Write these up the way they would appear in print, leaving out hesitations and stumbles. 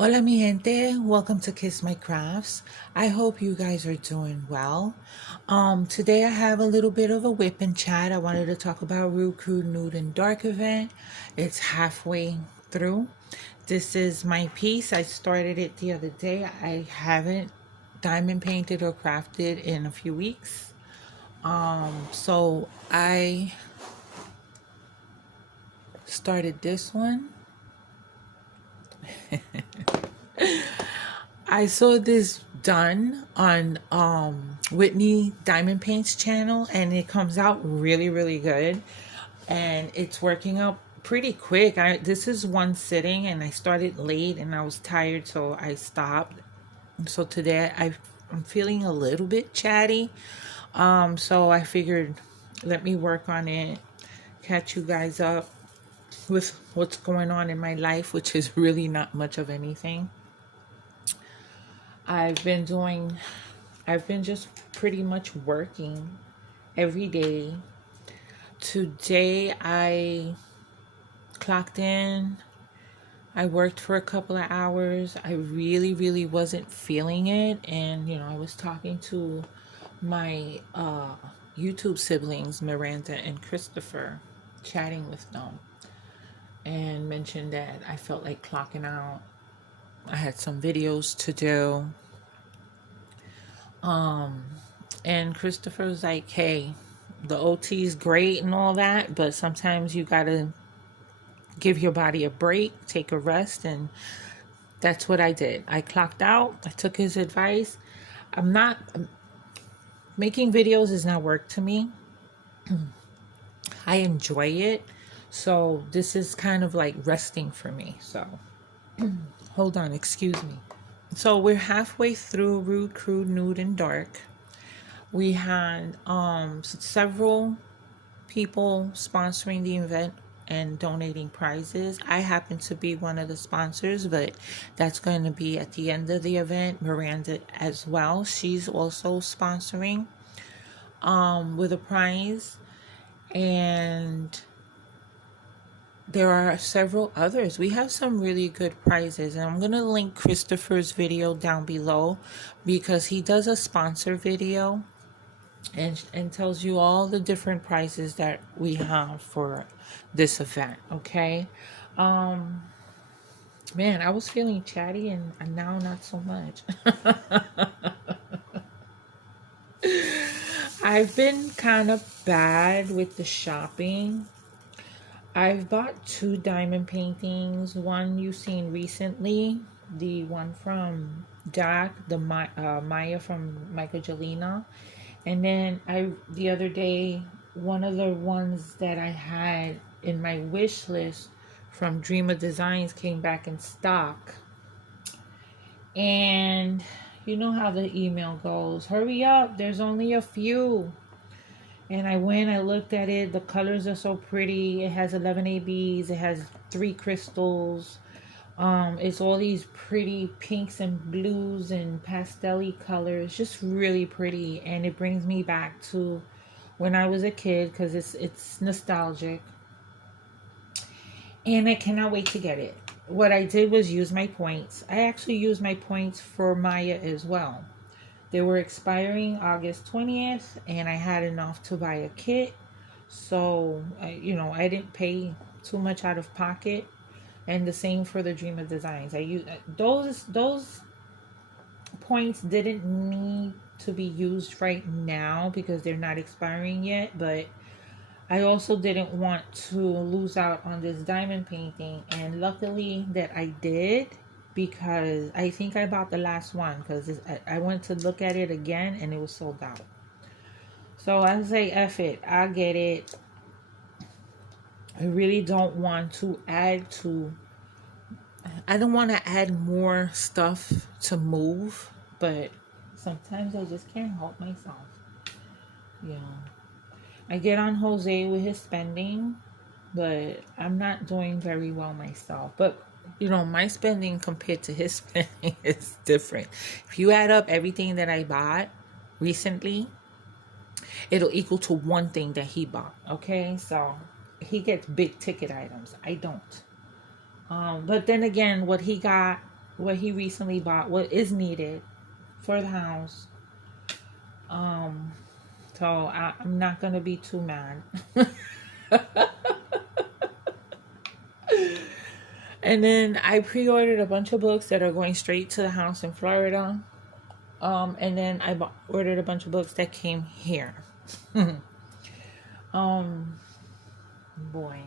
Hola mi gente, welcome to Kiss My Crafts. I hope you guys are doing well. Today I have a little bit of a whip and chat. I wanted to talk about Rude, Crude, Nude, and Dark event. It's halfway through. This is my piece. I started it the other day. I haven't diamond painted or crafted in a few weeks. So I started this one. I saw this done on Whitney Diamond Paint's channel, and it comes out really good, and it's working out pretty quick. This is one sitting, and I started late and I was tired, so I stopped. So today I'm feeling a little bit chatty, so I figured let me work on it, catch you guys up with what's going on in my life, which is really not much of anything. I've been doing, I've been just pretty much working every day. Today I clocked in. I worked for a couple of hours. I really wasn't feeling it. And, I was talking to my YouTube siblings, Miranda and Christopher, chatting with them, and mentioned that I felt like clocking out. I had some videos to do. And Christopher was like, hey, the OT is great and all that, but sometimes you gotta give your body a break, take a rest, and that's what I did. I clocked out. I took his advice. I'm not making videos is not work to me. I enjoy it, so this is kind of like resting for me. So hold on, excuse me. So we're halfway through Rude, Crude, Nude, and Dark. We had several people sponsoring the event and donating prizes. I happen to be one of the sponsors, but that's going to be at the end of the event. Miranda as well. She's also sponsoring with a prize. And there are several others. We have some really good prizes, and I'm going to link Christopher's video down below because he does a sponsor video and tells you all the different prizes that we have for this event. Okay. Man, I was feeling chatty and now not so much. I've been kind of bad with the shopping. I've bought two diamond paintings. One you've seen recently, the one from Jack, the Maya from Michael. And then the other day, one of the ones that I had in my wish list from Dreamer Designs came back in stock. And you know how the email goes. Hurry up, there's only a few. And I looked at it. The colors are so pretty. It has 11 ABs. It has 3 crystals. It's all these pretty pinks and blues and pastel-y colors. Just really pretty. And it brings me back to when I was a kid because it's nostalgic. And I cannot wait to get it. What I did was use my points. I actually used my points for Maya as well. They were expiring August 20th, and I had enough to buy a kit. So, I didn't pay too much out of pocket. And the same for the Dreamer Designs. I use those points didn't need to be used right now because they're not expiring yet, but I also didn't want to lose out on this diamond painting, and luckily that I did, because I think I bought the last one because I went to look at it again and it was sold out. So I say, F it, I'll get it. I really don't want to I don't want to add more stuff to move, but sometimes I just can't help myself. Yeah. I get on Jose with his spending, but I'm not doing very well myself. But my spending compared to his spending is different. If you add up everything that I bought recently, it'll equal to one thing that he bought. Okay, so he gets big ticket items. I don't. But then again, what he got what he recently bought, what is needed for the house. So I'm not gonna be too mad. And then I pre-ordered a bunch of books that are going straight to the house in Florida. And then I ordered a bunch of books that came here. Boy,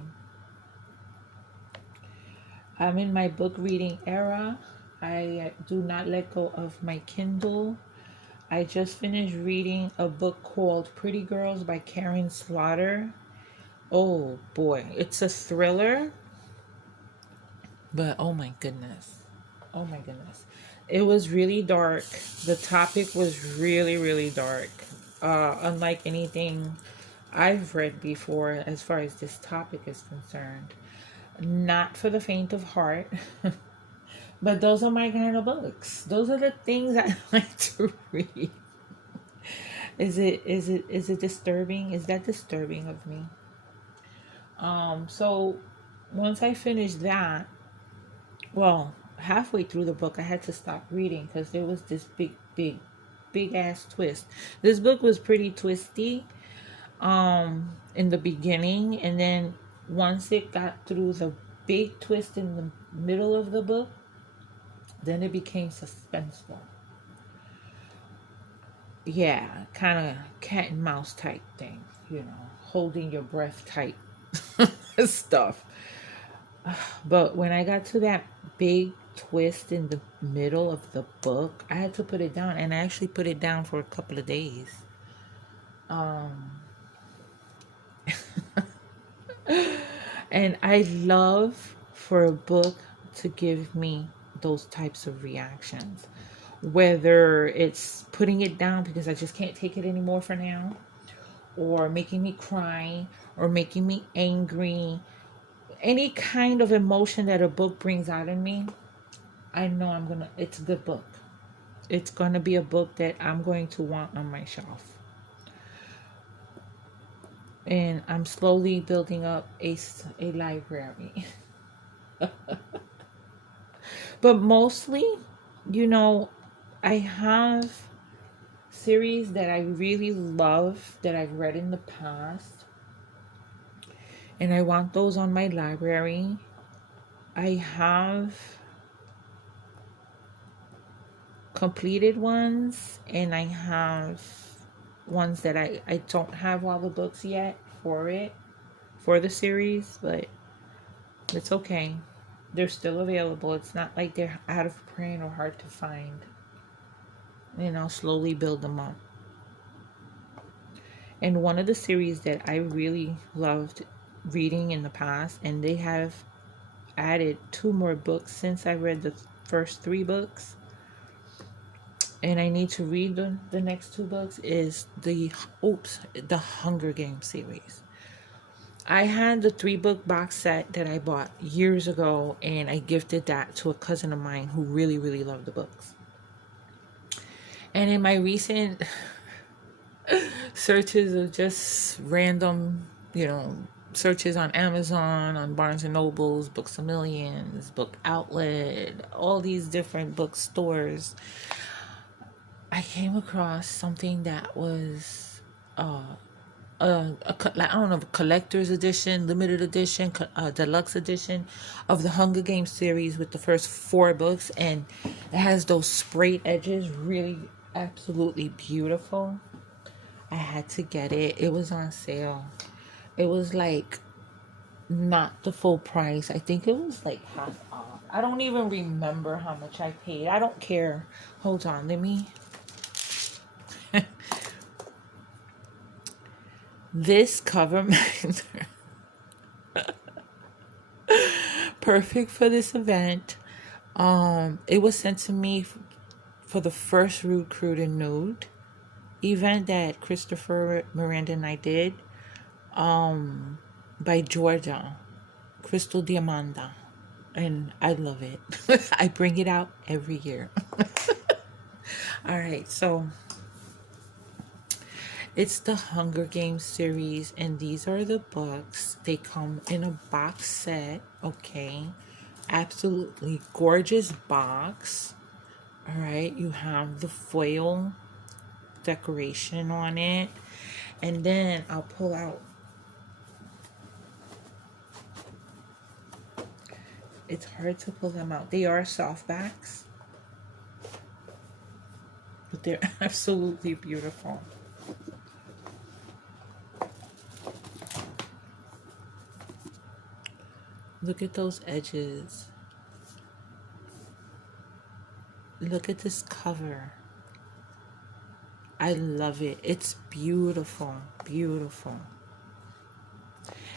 I'm in my book reading era. I do not let go of my Kindle. I just finished reading a book called Pretty Girls by Karen Slaughter. Oh boy, it's a thriller, but oh my goodness. Oh my goodness. It was really dark. The topic was really, really dark. Unlike anything I've read before as far as this topic is concerned. Not for the faint of heart. But those are my kind of books. Those are the things I like to read. Is it disturbing? Is that disturbing of me? So once I finished that, well, halfway through the book I had to stop reading because there was this big ass twist. This book was pretty twisty in the beginning, and then once it got through the big twist in the middle of the book, then it became suspenseful. Yeah, kind of cat and mouse type thing, holding your breath tight stuff. But when I got to that big twist in the middle of the book, I had to put it down, and I actually put it down for a couple of days. And I love for a book to give me those types of reactions, whether it's putting it down because I just can't take it anymore for now, or making me cry, or making me angry. Any kind of emotion that a book brings out in me, I know it's a good book. It's gonna be a book that I'm going to want on my shelf. And I'm slowly building up a library. But mostly, I have series that I really love that I've read in the past, and I want those on my library. I have completed ones, and I have ones that I don't have all the books yet for the series, but it's okay. They're still available. It's not like they're out of print or hard to find. And I'll slowly build them up. And one of the series that I really loved reading in the past, and they have added 2 more books since I read the first 3 books, and I need to read the next 2 books, is the Hunger Games series. I had the 3-book box set that I bought years ago, and I gifted that to a cousin of mine who really, really loved the books. And in my recent searches of just random, searches on Amazon, on Barnes and Nobles, Books A Millions, Book Outlet, all these different bookstores, I came across something that was collector's edition, limited edition, deluxe edition of the Hunger Games series with the first 4 books, and it has those sprayed edges, really absolutely beautiful. I had to get it. It was on sale. It was like not the full price. I think it was like half off. I don't even remember how much I paid. I don't care. Hold on, let me. This cover perfect for this event. It was sent to me for the first Rude, Crude, and Nude event that Christopher, Miranda, and I did, by Georgia, Crystal Diamanda, and I love it. I bring it out every year. All right, so it's the Hunger Games series, and these are the books. They come in a box set, okay? Absolutely gorgeous box. All right, you have the foil decoration on it. And then I'll pull out, it's hard to pull them out. They are softbacks, but they're absolutely beautiful. Look at those edges. Look at this cover. I love it. It's beautiful, beautiful.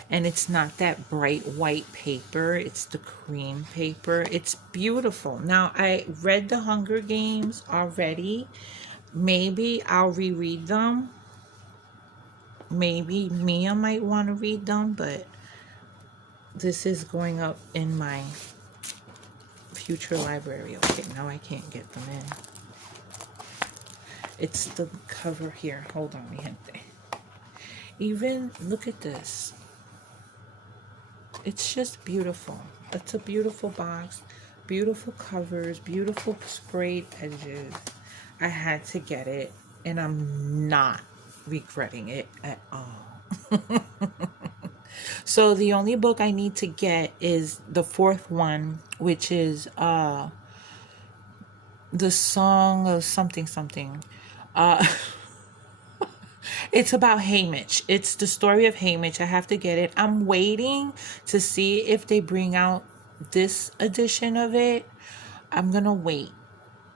And it's not that bright white paper. It's the cream paper. It's beautiful. Now, I read the Hunger Games already. Maybe I'll reread them. Maybe Mia might want to read them, but this is going up in my future library. Okay, now I can't get them in. It's the cover here. Hold on, mi gente. Even, look at this. It's just beautiful. It's a beautiful box, beautiful covers, beautiful sprayed edges. I had to get it, and I'm not regretting it at all. So the only book I need to get is the fourth one, which is the Song of something something. It's about Haymitch. It's the story of Haymitch. I have to get it. I'm waiting to see if they bring out this edition of it. I'm gonna wait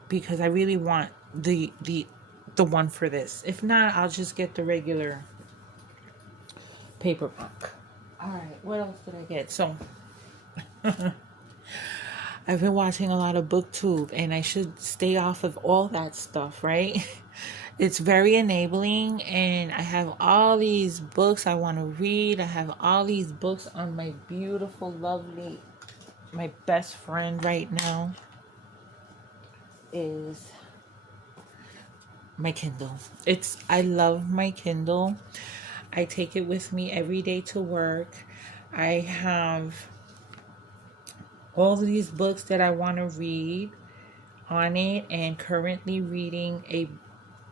because I really want the one for this. If not, I'll just get the regular paperback. All right, what else did I get? So I've been watching a lot of BookTube, and I should stay off of all that stuff, right? It's very enabling, and I have all these books I want to read. I have all these books on my beautiful, lovely, my best friend right now is my Kindle. I love my Kindle. I take it with me every day to work. I have all of these books that I want to read on it, and currently reading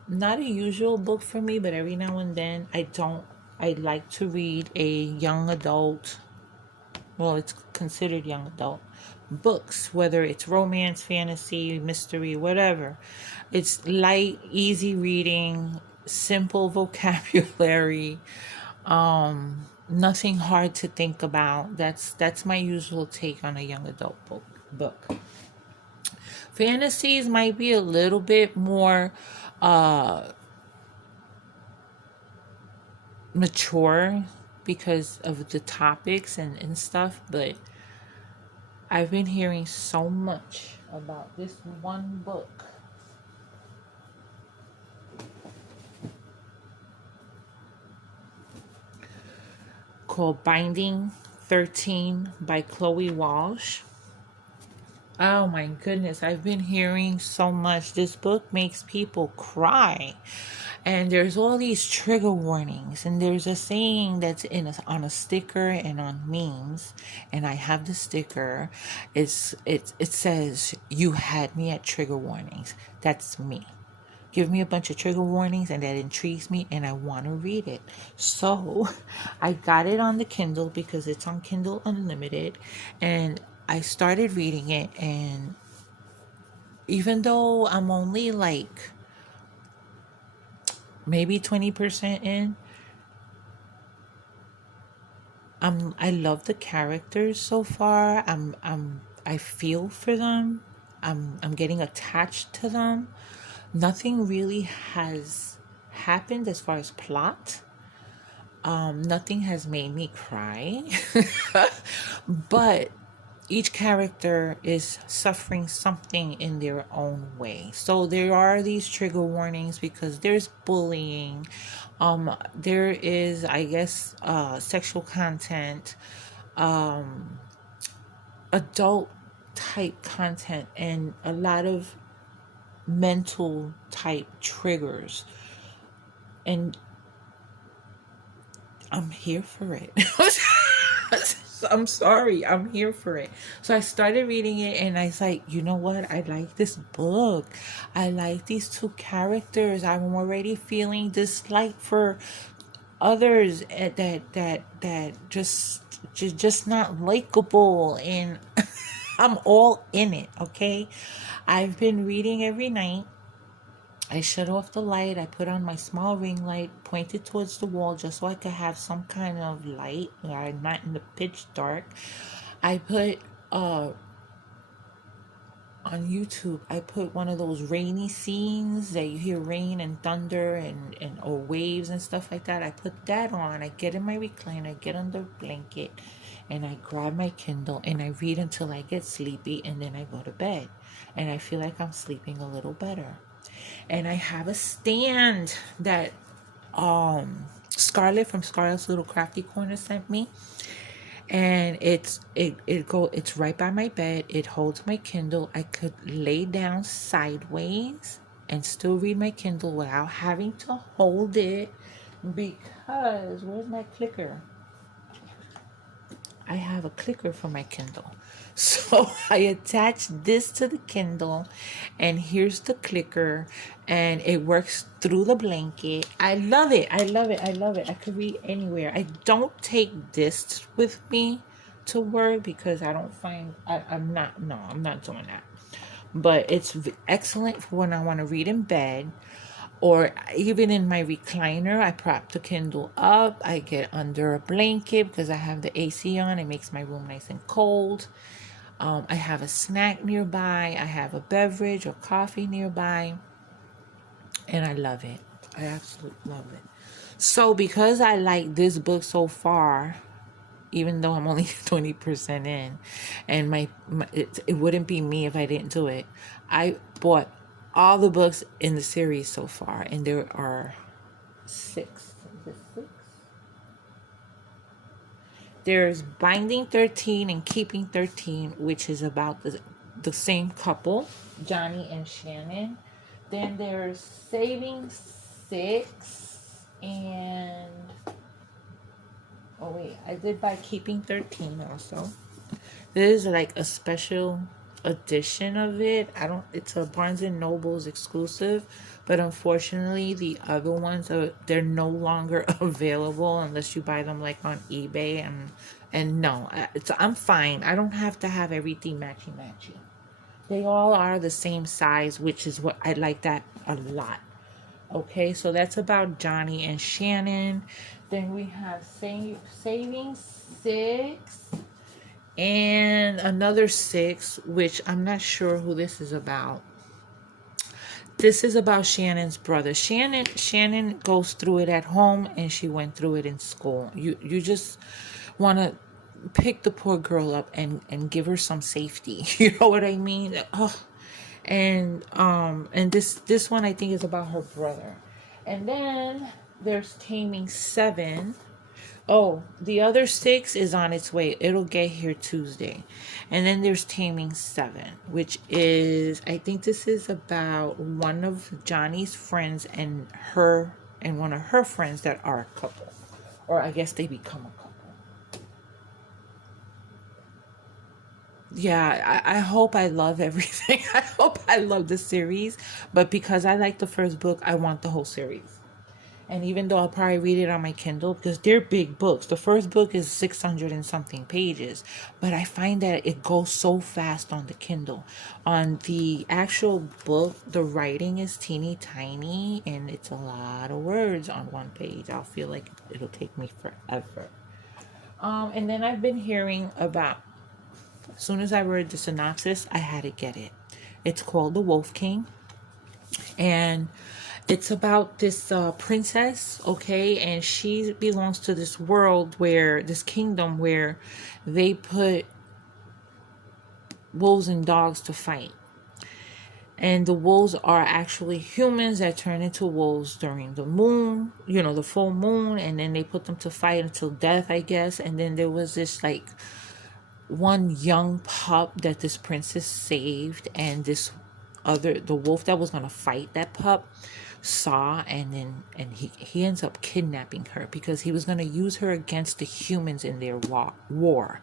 not a usual book for me, but every now and then I like to read a young adult, well, it's considered young adult books, whether it's romance, fantasy, mystery, whatever. It's light, easy reading, simple vocabulary, nothing hard to think about. That's my usual take on a young adult book. Fantasies might be a little bit more mature because of the topics and stuff, but I've been hearing so much about this one book called Binding 13 by Chloe Walsh. Oh my goodness, I've been hearing so much. This book makes people cry. And there's all these trigger warnings. And there's a saying that's on a sticker and on memes. And I have the sticker. It says, "You had me at trigger warnings." That's me. Give me a bunch of trigger warnings and that intrigues me and I want to read it. So I got it on the Kindle because it's on Kindle Unlimited. And I started reading it, and even though I'm only like maybe 20% in, I love the characters so far. I feel for them. I'm getting attached to them. Nothing really has happened as far as plot. Nothing has made me cry. But each character is suffering something in their own way. So there are these trigger warnings because there's bullying. There is, I guess, sexual content, adult type content, and a lot of mental type triggers. And I'm here for it. I'm sorry, I'm here for it. So I started reading it and I was like, you know what? I like this book. I like these two characters. I'm already feeling dislike for others that just not likable, and I'm all in it, okay? I've been reading every night. I shut off the light. I put on my small ring light, pointed towards the wall just so I could have some kind of light where I'm not in the pitch dark. I put on YouTube, I put one of those rainy scenes that you hear rain and thunder and or waves and stuff like that. I put that on. I get in my recliner, get under a blanket, and I grab my Kindle and I read until I get sleepy, and then I go to bed. And I feel like I'm sleeping a little better. And I have a stand that Scarlett from Scarlett's Little Crafty Corner sent me, and it's right by my bed. It holds my Kindle. I could lay down sideways and still read my Kindle without having to hold it, because where's my clicker? I have a clicker for my Kindle. So I attached this to the Kindle, and here's the clicker, and it works through the blanket. I love it. I love it. I love it. I could read anywhere. I don't take this with me to work because I don't find I'm not doing that. But it's excellent for when I want to read in bed, or even in my recliner. I prop the Kindle up. I get under a blanket because I have the AC on. It makes my room nice and cold. I have a snack nearby. I have a beverage or coffee nearby. And I love it. I absolutely love it. So because I like this book so far, even though I'm only 20% in, and it wouldn't be me if I didn't do it, I bought all the books in the series so far, and there are 6. Is it 6? There's Binding 13 and Keeping 13, which is about the same couple, Johnny and Shannon. Then there's Saving 6, and oh wait, I did buy Keeping 13 also. This is like a special edition of it. It's a Barnes and Noble's exclusive, but unfortunately the other ones they're no longer available unless you buy them like on eBay, and no, I'm fine. I don't have to have everything matchy. They all are the same size, which is what I like that a lot. Okay, so that's about Johnny and Shannon. Then we have Saving 6 and another 6, which I'm not sure who this is about. This is about Shannon's brother. Shannon goes through it at home, and she went through it in school. You just want to pick the poor girl up and give her some safety. You know what I mean? Oh, and this one I think is about her brother. And then there's Taming 7. Oh, the other 6 is on its way. It'll get here Tuesday. And then there's Taming 7, which is, I think this is about one of Johnny's friends and one of her friends that are a couple. Or I guess they become a couple. Yeah, I hope I love everything. I hope I love the series. But because I like the first book, I want the whole series. And even though I'll probably read it on my Kindle, because they're big books. The first book is 600 and something pages. But I find that it goes so fast on the Kindle. On the actual book, the writing is teeny tiny, and it's a lot of words on one page. I'll feel like it'll take me forever. And then I've been hearing about, as soon as I read the synopsis, I had to get it. It's called The Wolf King. And it's about this princess, okay? And she belongs to this world this kingdom where they put wolves and dogs to fight. And the wolves are actually humans that turn into wolves during the moon, the full moon. And then they put them to fight until death, I guess. And then there was this like one young pup that this princess saved, and the wolf that was going to fight that pup saw, and he ends up kidnapping her because he was going to use her against the humans in their war.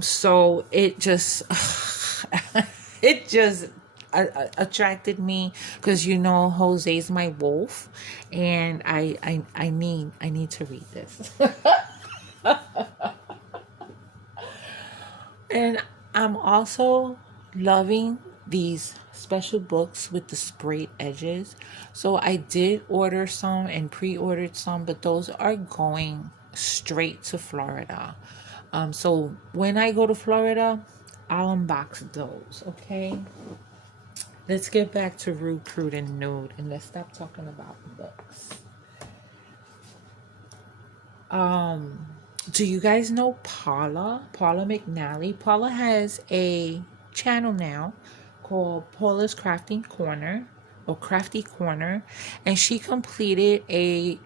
So it just it just attracted me because Jose's my wolf, and I need to read this. And I'm also loving these special books with the sprayed edges. So I did order some and pre-ordered some, but those are going straight to Florida. So when I go to Florida, I'll unbox those, okay? Let's get back to Rude, Crude, and Nude, and let's stop talking about books. Do you guys know Paula? Paula McNally? Paula has a channel now called Paula's Crafting Corner or Crafty Corner, and she completed a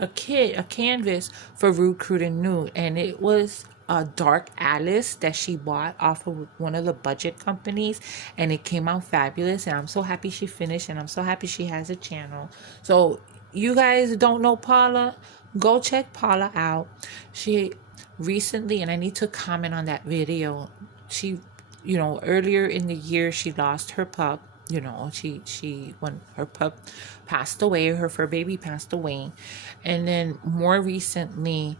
a canvas for Rude, Crude, and Nude, and it was a dark Alice that she bought off of one of the budget companies, and it came out fabulous, and I'm so happy she finished, and I'm so happy she has a channel. So you guys don't know Paula, go check Paula out. She recently, and I need to comment on that video, she, earlier in the year she lost her pup. She when her pup passed away, her fur baby passed away, and then more recently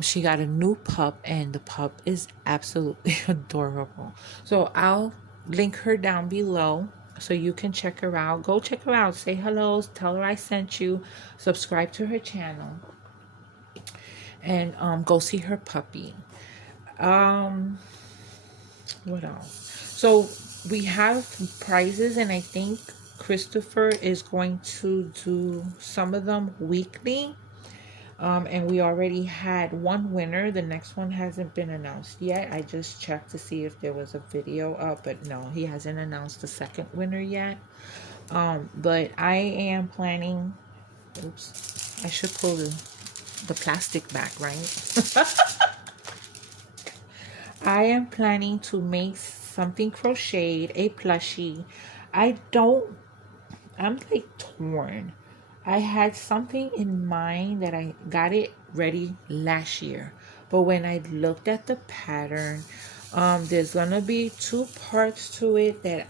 she got a new pup, and the pup is absolutely adorable. So I'll link her down below so you can check her out. Go check her out, say hello, tell her I sent you, subscribe to her channel, and go see her puppy. What else? So we have prizes, and I think Christopher is going to do some of them weekly. And we already had one winner. The next one hasn't been announced yet. I just checked to see if there was a video up, but no, he hasn't announced the second winner yet. But I am planning, oops, I should pull the plastic back, right? I am planning to make something crocheted, a plushie. I'm like torn. I had something in mind that I got it ready last year, but when I looked at the pattern, there's gonna be 2 parts to it that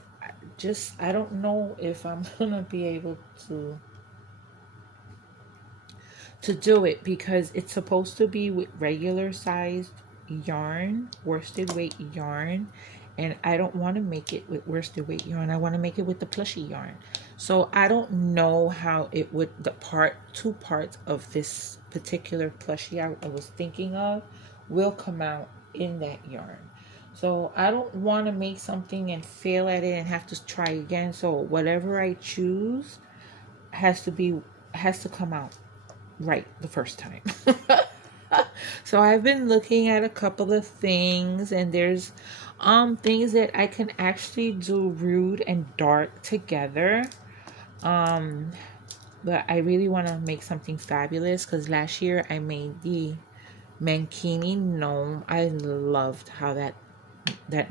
I don't know if I'm gonna be able to do it, because it's supposed to be with regular sized yarn, worsted weight yarn, and I don't want to make it with worsted weight yarn. I want to make it with the plushie yarn. So I don't know how it would, the 2 parts of this particular plushie I was thinking of will come out in that yarn. So I don't want to make something and fail at it and have to try again. So whatever I choose has to come out right the first time. So I've been looking at a couple of things, and there's things that I can actually do rude and dark together. But I really want to make something fabulous, because last year I made the mankini gnome. I loved how that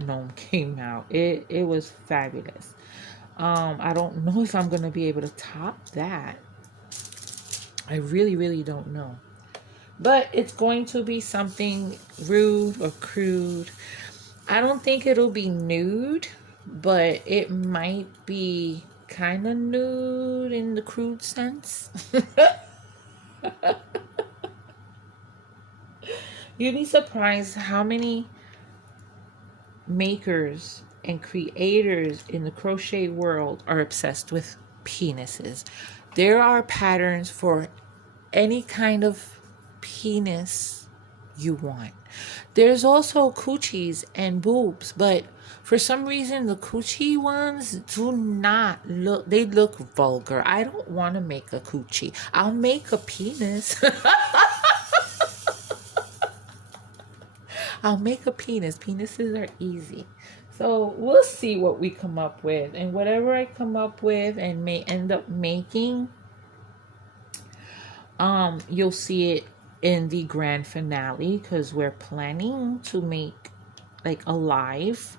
gnome came out. It was fabulous. I don't know if I'm gonna be able to top that. I really don't know. But it's going to be something rude or crude. I don't think it'll be nude, but it might be kind of nude in the crude sense. You'd be surprised how many makers and creators in the crochet world are obsessed with penises. There are patterns for any kind of penis you want. There's also coochies and boobs, but for some reason the coochie ones do not look, they look vulgar. I don't want to make a coochie. I'll make a penis. I'll make a penis. Penises are easy. So we'll see what we come up with, and whatever I come up with and may end up making, you'll see it in the grand finale, because we're planning to make like a live,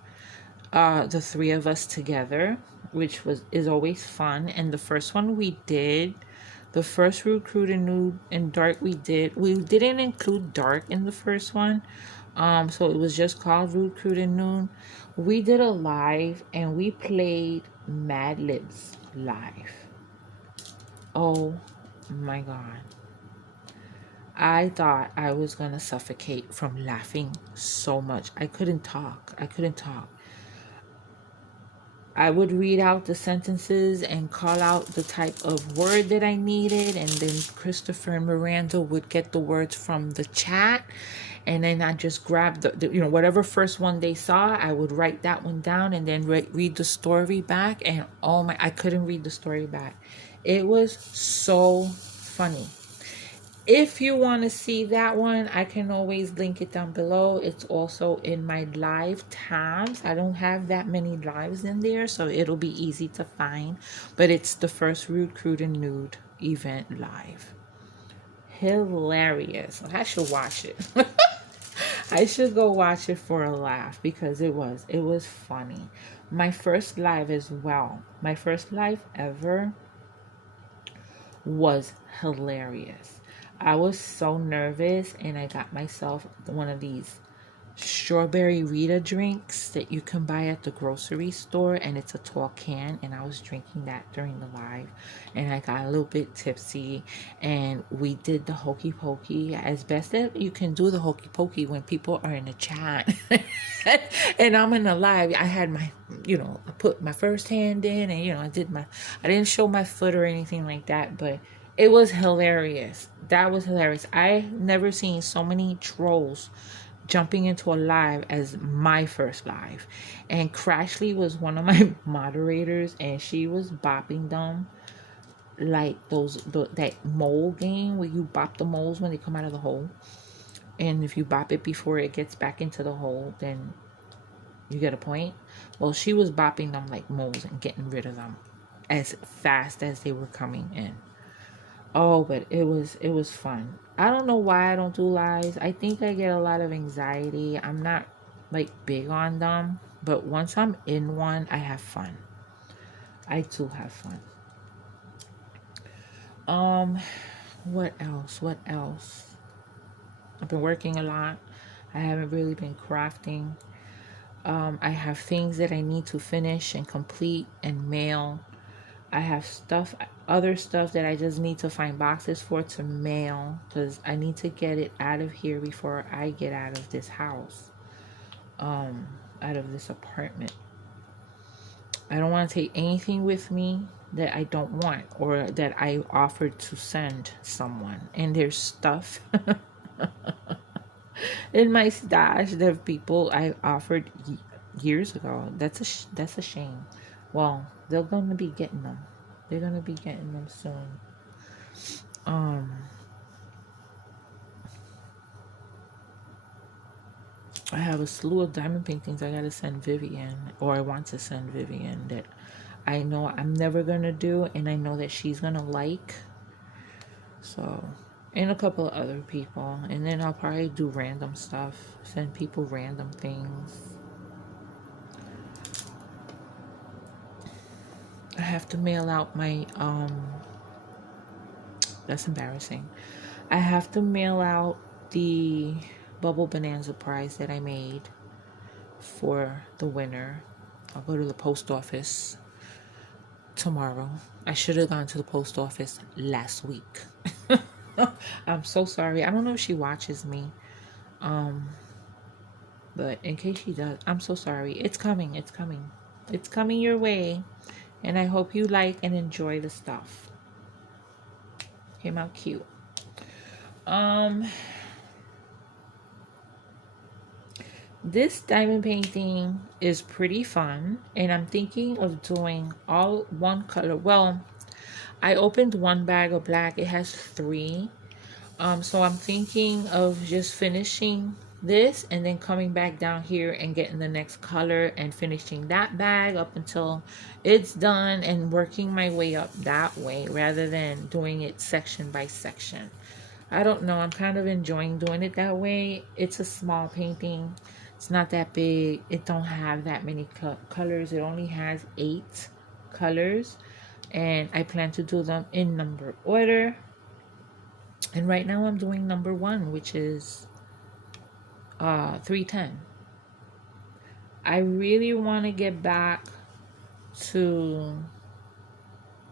the 3 of us together. which is always fun. And the first one we did, the first Rude, Crude, and Nude and Dark we didn't include Dark in the first one. So it was just called Rude, Crude, and Nude. We did a live and we played Mad Libs live. Oh my God. I thought I was gonna suffocate from laughing so much. I couldn't talk. I would read out the sentences and call out the type of word that I needed, and then Christopher and Miranda would get the words from the chat, and then I just grabbed the whatever first one they saw, I would write that one down and then read the story back. And oh my, I couldn't read the story back. It was so funny. If you want to see that one, I can always link it down below. It's also in my live tabs. I don't have that many lives in there, so it'll be easy to find. But it's the first Rude, Crude, and Nude event live. Hilarious. I should watch it. I should go watch it for a laugh because it was funny. My first live as well. My first live ever was hilarious. I was so nervous, and I got myself one of these strawberry Rita drinks that you can buy at the grocery store, and it's a tall can, and I was drinking that during the live, and I got a little bit tipsy, and we did the hokey pokey as best that you can do the hokey pokey when people are in the chat. And I'm in the live. I had my, I put my first hand in, and I didn't show my foot or anything like that, but it was hilarious. That was hilarious. I never seen so many trolls jumping into a live as my first live. And Crashly was one of my moderators, and she was bopping them like that mole game where you bop the moles when they come out of the hole. And if you bop it before it gets back into the hole, then you get a point. Well, she was bopping them like moles and getting rid of them as fast as they were coming in. Oh, but it was fun. I don't know why I don't do lives. I think I get a lot of anxiety. I'm not like big on them, but once I'm in one, I have fun. I do have fun. What else? I've been working a lot. I haven't really been crafting. I have things that I need to finish and complete and mail. I have other stuff that I just need to find boxes for to mail, because I need to get it out of here before I get out of this house, out of this apartment. I don't want to take anything with me that I don't want or that I offered to send someone. And there's stuff in my stash that people I offered years ago. That's a shame. Well, they're going to be getting them. They're going to be getting them soon. I have a slew of diamond paintings I got to send Vivian, or I want to send Vivian, that I know I'm never going to do, and I know that she's going to like. So, and a couple of other people. And then I'll probably do random stuff. Send people random things. I have to mail out my, that's embarrassing. I have to mail out the Bubble Bonanza prize that I made for the winner. I'll go to the post office tomorrow. I should have gone to the post office last week. I'm so sorry. I don't know if she watches me. But in case she does, I'm so sorry. It's coming. It's coming. It's coming your way. And I hope you like and enjoy the stuff. Came out cute. This diamond painting is pretty fun, and I'm thinking of doing all one color. Well, I opened one bag of black. It has 3. So I'm thinking of just finishing this and then coming back down here and getting the next color and finishing that bag up until it's done and working my way up that way rather than doing it section by section. I don't know. I'm kind of enjoying doing it that way. It's a small painting. It's not that big. It don't have that many colors. It only has 8 colors, and I plan to do them in number order. And right now I'm doing number 1, which is 310. I really want to get back to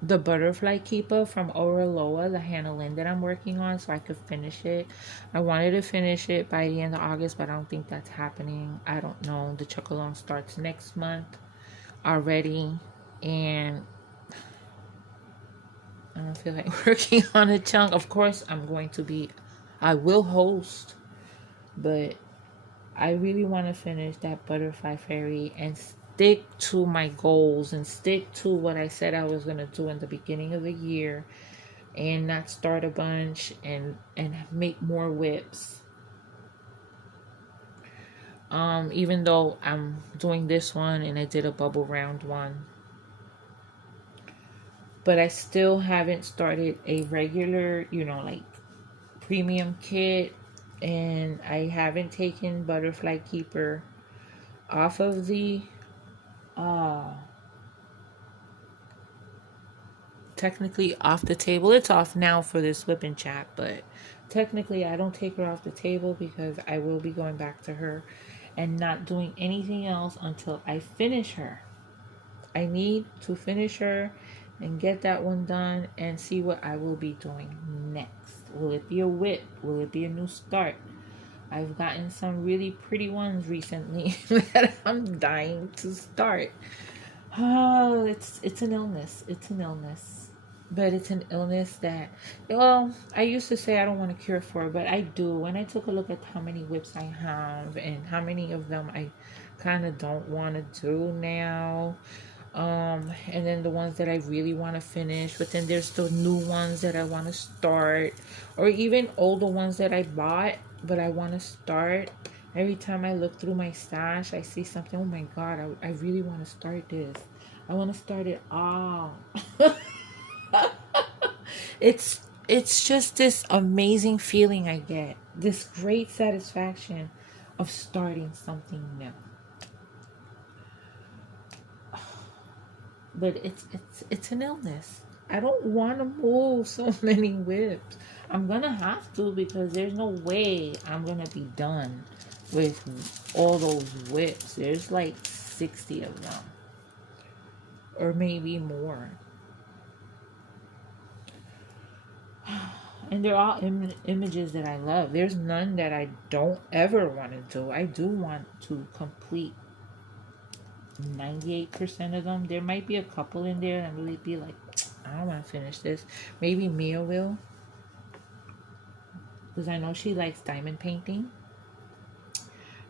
the butterfly keeper from Oraloa, the Hanalin that I'm working on, so I could finish it. I wanted to finish it by the end of August, but I don't think that's happening. I don't know. The Chocolong starts next month already, and I don't feel like working on a chunk. Of course, I will host, but I really want to finish that butterfly fairy and stick to my goals and stick to what I said I was going to do in the beginning of the year, and not start a bunch and make more whips. Even though I'm doing this one and I did a bubble round one, but I still haven't started a regular, like premium kit, and I haven't taken Butterfly Keeper off of the technically off the table. It's off now for this whip and chat, but technically I don't take her off the table because I will be going back to her and not doing anything else until I finish her. I need to finish her and get that one done and see what I will be doing next. Will it be a whip? Will it be a new start? I've gotten some really pretty ones recently that I'm dying to start. Oh, it's an illness. It's an illness. But it's an illness that, well, I used to say I don't want to cure for, but I do. When I took a look at how many whips I have and how many of them I kind of don't want to do now, and then the ones that I really want to finish, but then there's the new ones that I want to start, or even older ones that I bought but I want to start. Every time I look through my stash, I see something. Oh my god, I really want to start this. I want to start it all. It's just this amazing feeling I get, this great satisfaction of starting something new. But it's an illness. I don't want to move so many whips. I'm gonna have to, because there's no way I'm gonna be done with all those whips. There's like 60 of them, or maybe more, and they're all images that I love. There's none that I don't ever want to do. I do want to complete 98% of them. There might be a couple in there and really be like, I don't want to finish this. Maybe Mia will, because I know she likes diamond painting.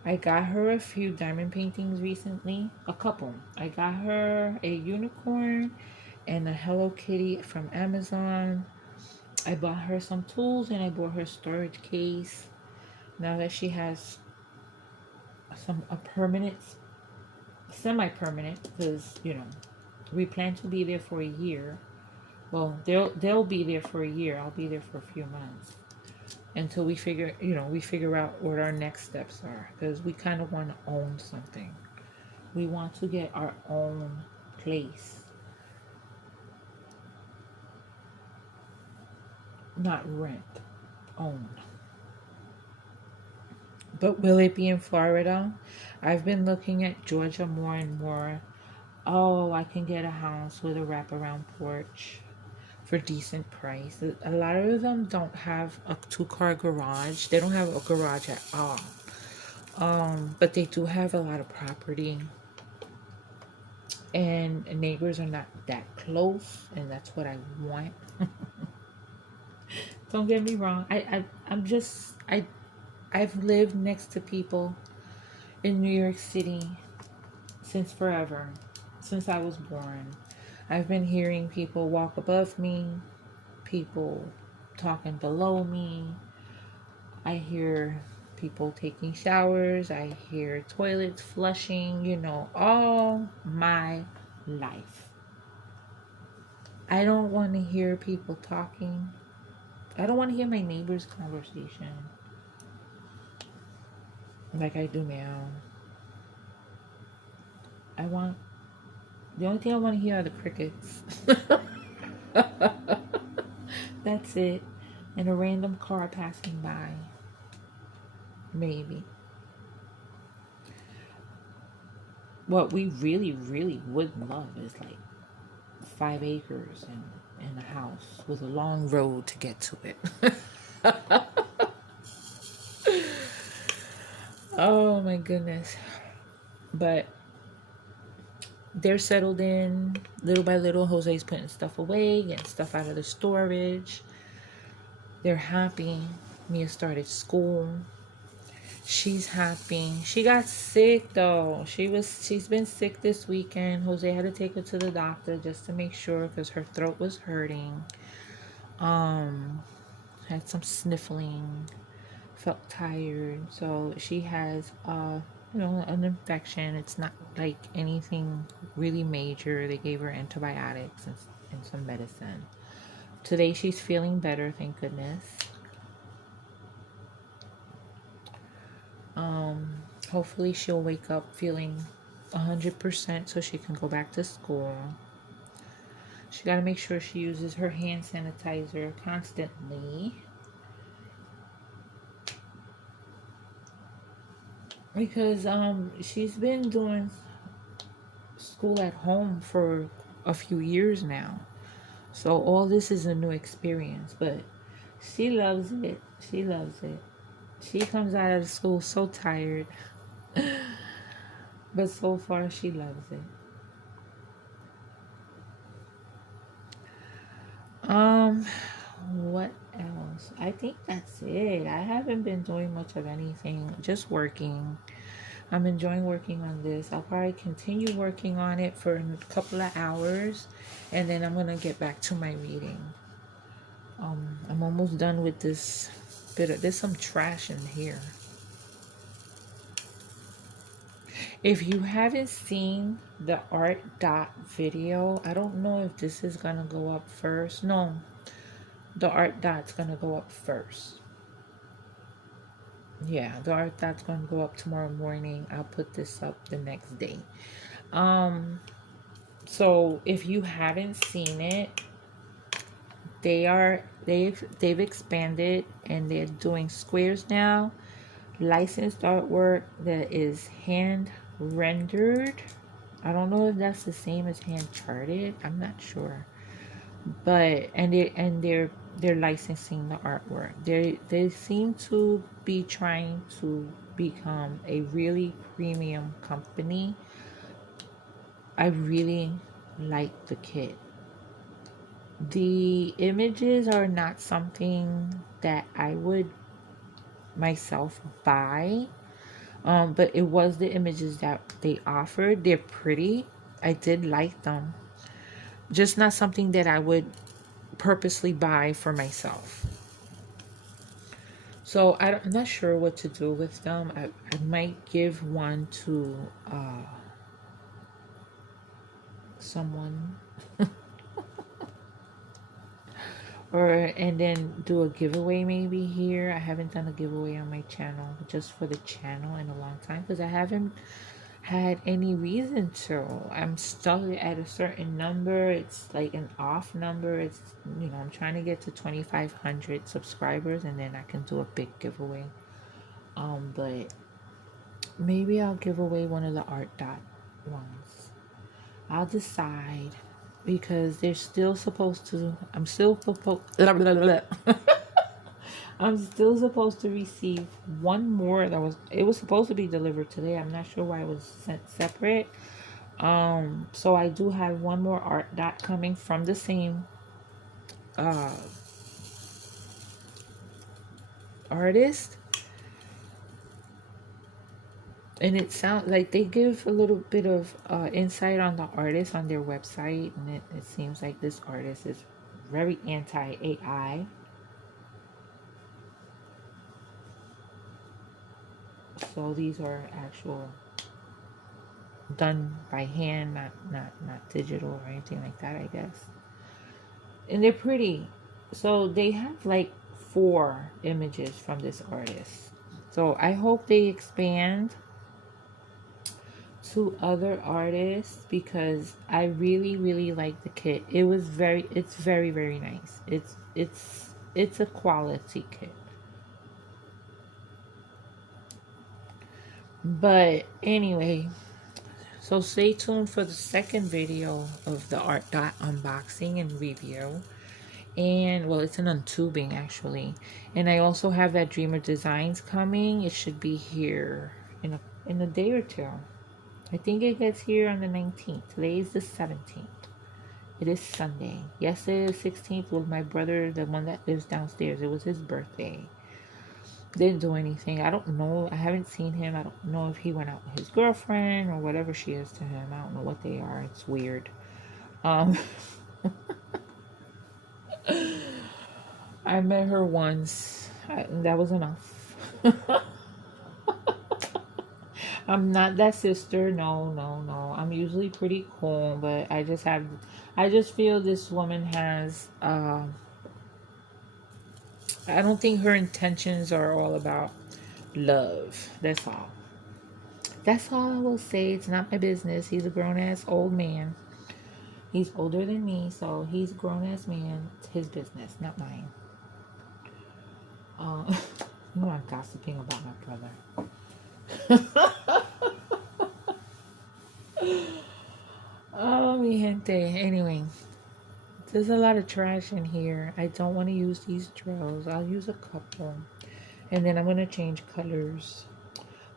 I got her a few diamond paintings recently. A couple. I got her a unicorn and a Hello Kitty from Amazon. I bought her some tools and I bought her storage case. Now that she has a permanent, semi-permanent, because we plan to be there for a year. Well, they'll be there for a year. I'll be there for a few months until we figure out what our next steps are, because we kind of want to own something. We want to get our own place, not rent, own. But will it be in Florida? I've been looking at Georgia more and more. Oh, I can get a house with a wraparound porch for decent price. A lot of them don't have a 2-car garage. They don't have a garage at all. But they do have a lot of property. And neighbors are not that close, and that's what I want. Don't get me wrong. I've lived next to people in New York City since forever, since I was born. I've been hearing people walk above me, people talking below me. I hear people taking showers. I hear toilets flushing, all my life. I don't want to hear people talking. I don't want to hear my neighbor's conversation like I do now. I want The only thing I want to hear are the crickets. That's it. And a random car passing by. Maybe. What we really, really would love is like 5 acres and a house with a long road to get to it. Oh my goodness. But they're settled in little by little. Jose's putting stuff away, getting stuff out of the storage. They're happy. Mia started school. She's happy. She got sick though. She's been sick this weekend. Jose had to take her to the doctor just to make sure because her throat was hurting. Had some sniffling, felt tired. So she has an infection. It's not like anything really major. They gave her antibiotics and some medicine. Today she's feeling better, thank goodness. Hopefully she'll wake up feeling 100% so she can go back to school. She got to make sure she uses her hand sanitizer constantly. Because she's been doing school at home for a few years now. So all this is a new experience, but she loves it. She loves it. She comes out of school so tired. But so far she loves it. What else? I think that's it. I haven't been doing much of anything, just working. I'm enjoying working on this. I'll probably continue working on it for a couple of hours and then I'm gonna get back to my reading. I'm almost done with this bit of, there's some trash in here. If you haven't seen the art dot video, I don't know if this is gonna go up first. No, the art dot's gonna go up first. Yeah, the art dot's gonna go up tomorrow morning. I'll put this up the next day. So if you haven't seen it, they've expanded and they're doing squares now. Licensed artwork that is hand rendered. I don't know if that's the same as hand charted. I'm not sure. But they're licensing the artwork. They seem to be trying to become a really premium company. I really like the kit. The images are not something that I would myself buy, but it was the images that they offered. They're pretty. I did like them, just not something that I would purposely buy for myself. So I'm not sure what to do with them. I might give one to someone and then do a giveaway maybe here. I haven't done a giveaway on my channel, just for the channel, in a long time because I haven't had any reason to. I'm stuck at a certain number. It's like an off number. It's, I'm trying to get to 2,500 subscribers and then I can do a big giveaway. But maybe I'll give away one of the art dot ones. I'll decide, because they're still supposed to, I'm still supposed I'm still supposed to receive one more it was supposed to be delivered today. I'm not sure why it was sent separate. So I do have one more art dot coming from the same artist. And it sounds like they give a little bit of insight on the artist on their website, and it seems like this artist is very anti-AI. So these are actual done by hand, not digital or anything like that, I guess. And they're pretty. So they have like 4 images from this artist. So I hope they expand to other artists because I really really like the kit. It's very very nice. It's a quality kit. But anyway, so stay tuned for the second video of the art dot unboxing and review. And well, it's an untubing actually. And I also have that Dreamer Designs coming. It should be here in a day or two. I think it gets here on the 19th. Today is the 17th. It is Sunday. Yesterday, the 16th, was my brother, the one that lives downstairs. It was his birthday. Didn't do anything. I don't know. I haven't seen him. I don't know if he went out with his girlfriend or whatever she is to him. I don't know what they are. It's weird. Um, I met her once. That was enough. I'm not that sister. No, no, no. I'm usually pretty cool, but I just feel this woman has, I don't think her intentions are all about love. That's all. That's all I will say. It's not my business. He's a grown ass old man. He's older than me, so he's a grown ass man. It's his business, not mine. You know I'm gossiping about my brother. Oh, mi gente. Anyway, there's a lot of trash in here. I don't want to use these drills. I'll use a couple. And then I'm going to change colors.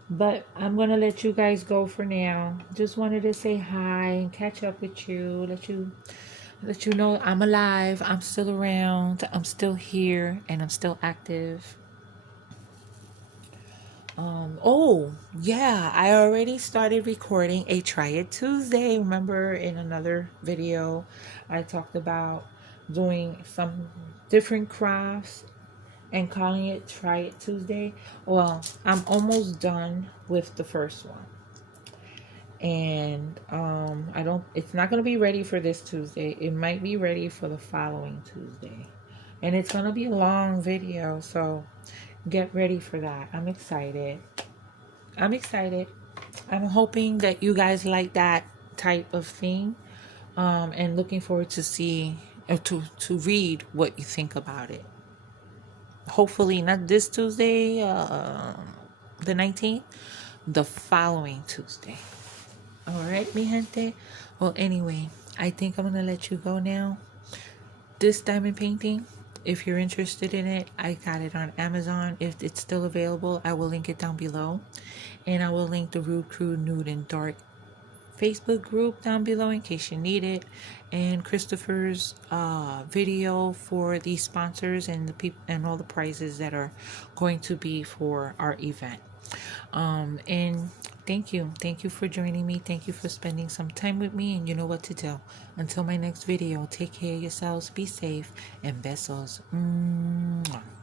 But I'm going to let you guys go for now. Just wanted to say hi and catch up with you. Let you know I'm alive. I'm still around. I'm still here. And I'm still active. Oh, yeah. I already started recording a Try It Tuesday. Remember in another video, I talked about doing some different crafts and calling it Try It Tuesday. Well, I'm almost done with the first one. And it's not going to be ready for this Tuesday. It might be ready for the following Tuesday. And it's going to be a long video, so get ready for that. I'm excited. I'm hoping that you guys like that type of thing. And looking forward to see to read what you think about it. Hopefully not this Tuesday, the 19th, the following Tuesday. All right, mi gente. Well, anyway, I think I'm going to let you go now. This diamond painting, if you're interested in it, I got it on Amazon. If it's still available, I will link it down below. And I will link the Rude Crew Nude and Dark Facebook group down below in case you need it, and Christopher's video for the sponsors and the people and all the prizes that are going to be for our event. And thank you for joining me. Thank you for spending some time with me, and you know what to do. Until my next video, take care of yourselves, be safe, and besos. Mwah.